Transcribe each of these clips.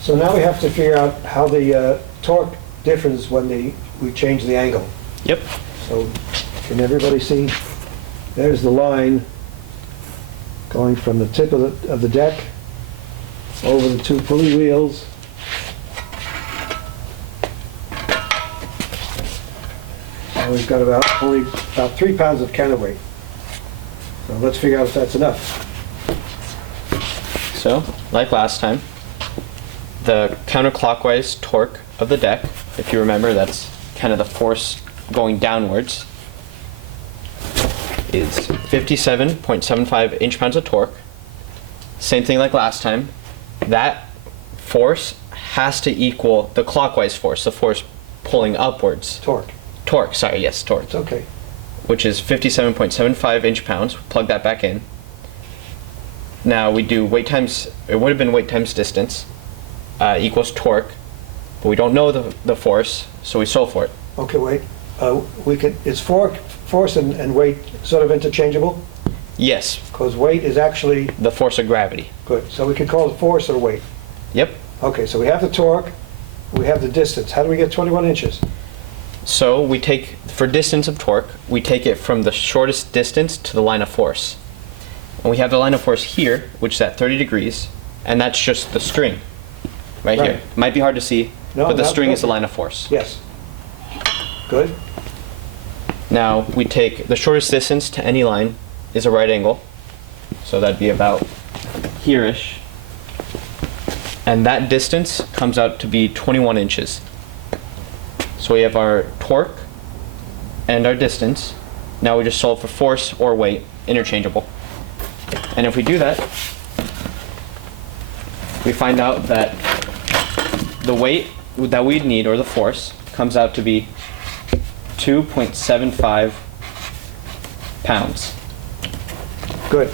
So now we have to figure out how the torque differs when we change the angle. Yep. So can everybody see? There's the line going from the tip of the deck over the two pulley wheels. And we've got only about 3 pounds of counterweight. So let's figure out if that's enough. So, like last time, the counterclockwise torque of the deck, if you remember, that's kind of the force going downwards, is 57.75 inch-pounds of torque. Same thing like last time. That force has to equal the clockwise force, the force pulling upwards. Torque. Torque, sorry, yes, torque. It's okay. Which is 57.75 inch-pounds. Plug that back in. Now we do weight times, it would have been weight times distance, equals torque, but we don't know the force, so we solve for it. Okay, wait. Is force and weight sort of interchangeable? Yes. Because weight is actually... The force of gravity. Good. So we could call it force or weight. Yep. Okay, so we have the torque, we have the distance. How do we get 21 inches? So we take, for distance of torque, we take it from the shortest distance to the line of force. And we have the line of force here, which is at 30 degrees, and that's just the string, right here. It might be hard to see, but the string is the line of force. Yes. Good. Now we take the shortest distance to any line is a right angle, so that'd be about here-ish, and that distance comes out to be 21 inches. So we have our torque and our distance. Now we just solve for force or weight, interchangeable. And if we do that, we find out that the weight that we'd need, or the force, comes out to be 2.75 pounds. Good.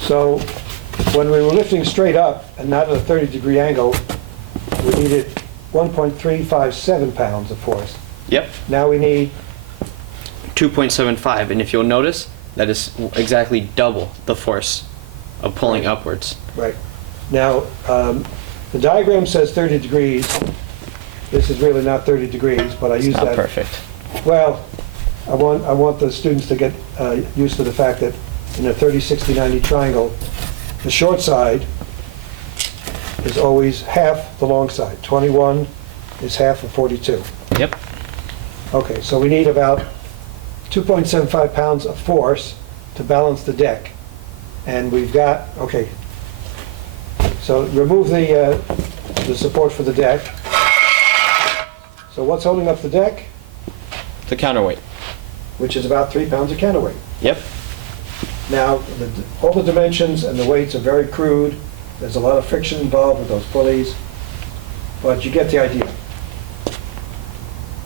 So when we were lifting straight up and not at a 30-degree angle, we needed 1.357 pounds of force. Yep. Now we need 2.75, and if you'll notice, that is exactly double the force of pulling upwards. Right. Now, the diagram says 30 degrees. This is really not 30 degrees, but I use that. Not perfect. Well, I want the students to get used to the fact that in a 30, 60, 90 triangle, the short side is always half the long side. 21 is half of 42. Yep. Okay, so we need about 2.75 pounds of force to balance the deck. And we've got, okay, so remove the support for the deck. So what's holding up the deck? The counterweight. Which is about 3 pounds of counterweight. Yep. Now, all the dimensions and the weights are very crude. There's a lot of friction involved with those pulleys, but you get the idea.